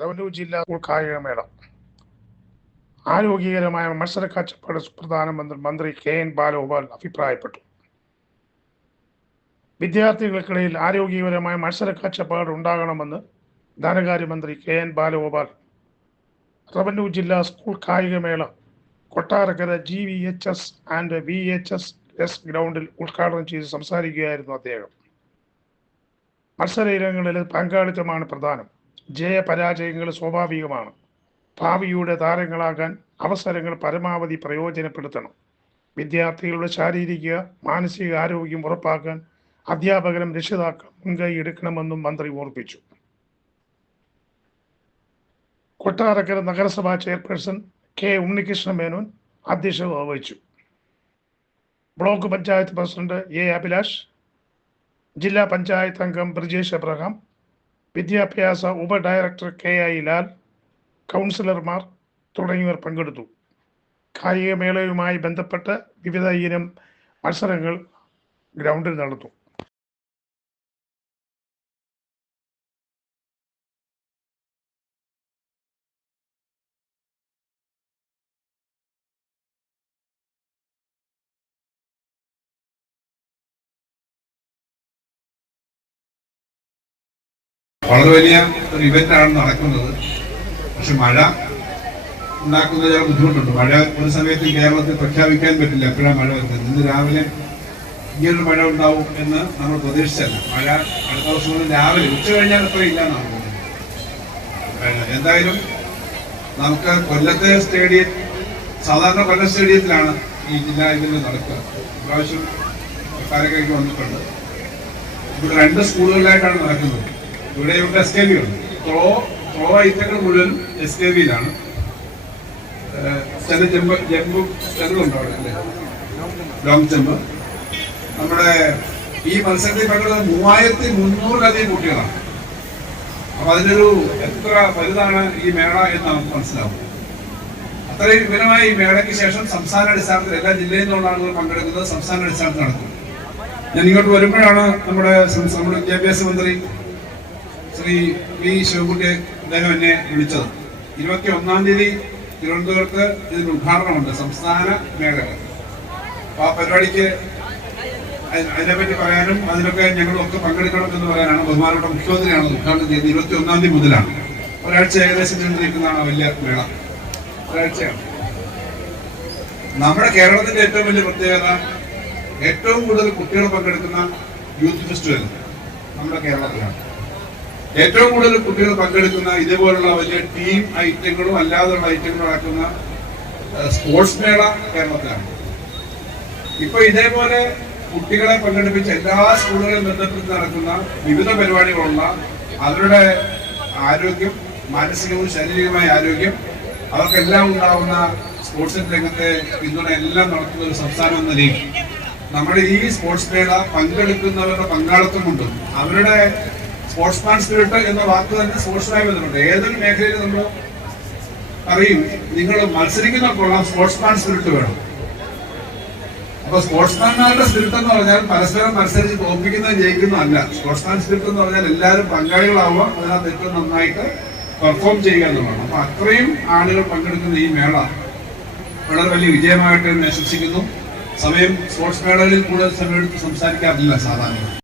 Revenue ജില്ലാ school കായികമേള ആരോഗ്യകരമായ മത്സര കാഴ്ചപ്പാട് സുപ്രധാനമെന്ന് മന്ത്രി കെ.എൻ. ബാലഗോപാൽ അഭിപ്രായപ്പെട്ടു. വിദ്യാർത്ഥികൾക്കിടയിൽ ആരോഗ്യകരമായ മത്സര കാഴ്ചപ്പാട് ഉണ്ടാകണമെന്ന് ധനകാര്യമന്ത്രി കെ.എൻ. ബാലഗോപാൽ റവന്യൂ ജില്ലാ സ്കൂൾ കായികമേള കൊട്ടാരക്കര GVHS ആൻഡ് VHS ഗ്രൗണ്ടിൽ ഉദ്ഘാടനം ചെയ്ത് സംസാരിക്കുകയായിരുന്നു അദ്ദേഹം. മത്സര ഇനങ്ങളിൽ പങ്കാളിത്തമാണ് പ്രധാനം. ജയപരാജയങ്ങൾ സ്വാഭാവികമാണ്. ഭാവിയുടെ താരങ്ങളാകാൻ അവസരങ്ങൾ പരമാവധി പ്രയോജനപ്പെടുത്തണം. വിദ്യാർത്ഥികളുടെ ശാരീരിക മാനസിക ആരോഗ്യം ഉറപ്പാക്കാൻ അധ്യാപകരും രക്ഷിതാക്കളും മുൻകൈ എടുക്കണമെന്നും മന്ത്രി ഓർപ്പിച്ചു. കൊട്ടാരക്കര നഗരസഭാ ചെയർപേഴ്സൺ കെ. ഉണ്ണികൃഷ്ണ മേനോൻ അധ്യക്ഷത വഹിച്ചു. Block panchayat president A. Abhilash, ജില്ലാ പഞ്ചായത്ത് അംഗം ബ്രിജേഷ് എബ്രഹാം, വിദ്യാഭ്യാസ ഉപഡയറക്ടർ കെ.ഐ. ലാൽ, കൗൺസിലർമാർ തുടങ്ങിയവർ പങ്കെടുത്തു. കായികമേളയുമായി ബന്ധപ്പെട്ട് വിവിധ ഇനം മത്സരങ്ങൾ ഗ്രൗണ്ടിൽ നടന്നു. വളരെ വലിയ ഒരു ഇവന്റാണ് നടക്കുന്നത്. പക്ഷെ മഴ ഉണ്ടാക്കുന്ന ചില ബുദ്ധിമുട്ടുണ്ട്. മഴ ഒരു സമയത്ത് കേരളത്തിൽ പ്രഖ്യാപിക്കാൻ പറ്റില്ല എപ്പോഴാണ് മഴ വരുന്നത്. ഇന്ന് രാവിലെ ഇങ്ങനൊരു മഴ ഉണ്ടാവും എന്ന് നമ്മൾ പ്രതീക്ഷിച്ചല്ല. മഴ അടുത്ത ദിവസം രാവിലെ ഉച്ച കഴിഞ്ഞാൽ അത്ര ഇല്ല എന്നാണ് തോന്നുന്നത്. എന്തായാലും നമുക്ക് കൊല്ലത്തെ സ്റ്റേഡിയം, സാധാരണ കൊല്ലം സ്റ്റേഡിയത്തിലാണ് ഈ ജില്ലാ ഇവന്റ് നടക്കുക. ഇപ്രാവശ്യം കാരക്കയ്ക്ക് വന്നിട്ടുണ്ട്. ഇവിടെ 2 സ്കൂളുകളിലായിട്ടാണ് നടക്കുന്നത്. ഇവിടെ SKB ഉണ്ട്. ത്രോ ഐറ്റങ്ങൾ മുഴുവൻ SKBയിലാണ്. ചില ജമ്പ് സ്റ്റെറുണ്ട് അവിടെ അല്ലേ, ലോങ് ജമ്പ്. നമ്മുടെ ഈ മത്സരത്തിൽ പങ്കെടുക്കുന്ന 3300-ലധികം കുട്ടികളാണ്. അപ്പൊ അതിനൊരു എത്ര വലുതാണ് ഈ മേള എന്ന് നമുക്ക് മനസ്സിലാവും. അത്രയും വിപുലമായ ഈ മേളയ്ക്ക് ശേഷം സംസ്ഥാന അടിസ്ഥാനത്തിൽ എല്ലാ ജില്ലയിൽ നിന്നുള്ള ആളുകൾ പങ്കെടുക്കുന്നത് സംസ്ഥാന അടിസ്ഥാനത്തിൽ നടക്കും. ഞാൻ ഇങ്ങോട്ട് വരുമ്പോഴാണ് നമ്മുടെ വിദ്യാഭ്യാസ മന്ത്രി ശ്രീ പി. ശിവൻകുട്ടിയെ അദ്ദേഹം എന്നെ വിളിച്ചത്. 21-ാം തീയതി തിരുവനന്തപുരത്ത് ഇതിന് ഉദ്ഘാടനമുണ്ട്, സംസ്ഥാന മേഖല. അപ്പൊ ആ പരിപാടിക്ക് അതിനെപ്പറ്റി പറയാനും അതിനൊക്കെ ഞങ്ങളൊക്കെ പങ്കെടുക്കണം എന്ന് പറയാനാണ് ബഹുമാനപ്പെട്ട മുഖ്യമന്ത്രിയാണ് ഉദ്ഘാടനം ചെയ്തത്. 21-ാം തീയതി മുതലാണ്. ഒരാഴ്ച ഏകദേശം നീണ്ടിരിക്കുന്നതാണ് വലിയ മേള. ഒരാഴ്ചയാണ്. നമ്മുടെ കേരളത്തിന്റെ ഏറ്റവും വലിയ പ്രത്യേകത, ഏറ്റവും കൂടുതൽ കുട്ടികൾ പങ്കെടുക്കുന്ന യൂത്ത് ഫെസ്റ്റിവൽ നമ്മുടെ കേരളത്തിലാണ്. ഏറ്റവും കൂടുതൽ കുട്ടികൾ പങ്കെടുക്കുന്ന ഇതുപോലുള്ള വലിയ ടീം ഐറ്റങ്ങളും അല്ലാതെയുള്ള ഐറ്റങ്ങളും നടക്കുന്ന സ്പോർട്സ് മേള കേരളത്തിലാണ്. ഇപ്പൊ ഇതേപോലെ കുട്ടികളെ പങ്കെടുപ്പിച്ച് എല്ലാ സ്കൂളുകളും ബന്ധപ്പെട്ട് നടക്കുന്ന വിവിധ പരിപാടികളുള്ള അവരുടെ ആരോഗ്യം, മാനസികവും ശാരീരികമായ ആരോഗ്യം, അവർക്കെല്ലാം ഉണ്ടാവുന്ന സ്പോർട്സ് രംഗത്തെ പിന്തുണ എല്ലാം നടത്തുന്ന ഒരു സംസ്ഥാനം എന്ന നിലയിൽ നമ്മുടെ ഈ സ്പോർട്സ് മേള പങ്കെടുക്കുന്നവരുടെ പങ്കാളിത്തം കൊണ്ടും അവരുടെ സ്പോർട്സ്മാൻ സ്പിരിറ്റ് എന്ന വാക്ക് തന്നെ സ്പോർട്സുമായി ബന്ധപ്പെട്ട് ഏതൊരു മേഖലയിൽ നമ്മൾ പറയും, നിങ്ങൾ മത്സരിക്കുന്ന കൊള്ളാം, സ്പോർട്സ്മാൻ സ്പിരിറ്റ് വേണം. അപ്പൊ സ്പോർട്സ്മാൻമാരുടെ സ്പിരിറ്റ് എന്ന് പറഞ്ഞാൽ പരസ്പരം മത്സരിച്ച് തോൽപ്പിക്കുന്നതും ജയിക്കുന്നതും അല്ല. സ്പോർട്സ്മാൻ സ്പിരിറ്റ് എന്ന് പറഞ്ഞാൽ എല്ലാവരും പങ്കാളികളാവുക, അതിനകത്ത് ഏറ്റവും നന്നായിട്ട് പെർഫോം ചെയ്യുക എന്നുള്ളതാണ്. അപ്പൊ അത്രയും ആളുകൾ പങ്കെടുക്കുന്ന ഈ മേള വളരെ വലിയ വിജയമായിട്ട് ഞാൻ വിശ്വസിക്കുന്നു. സ്പോർട്സ് മേളകളിൽ കൂടുതൽ സമയം എടുത്ത് സംസാരിക്കാറില്ല സാധാരണ.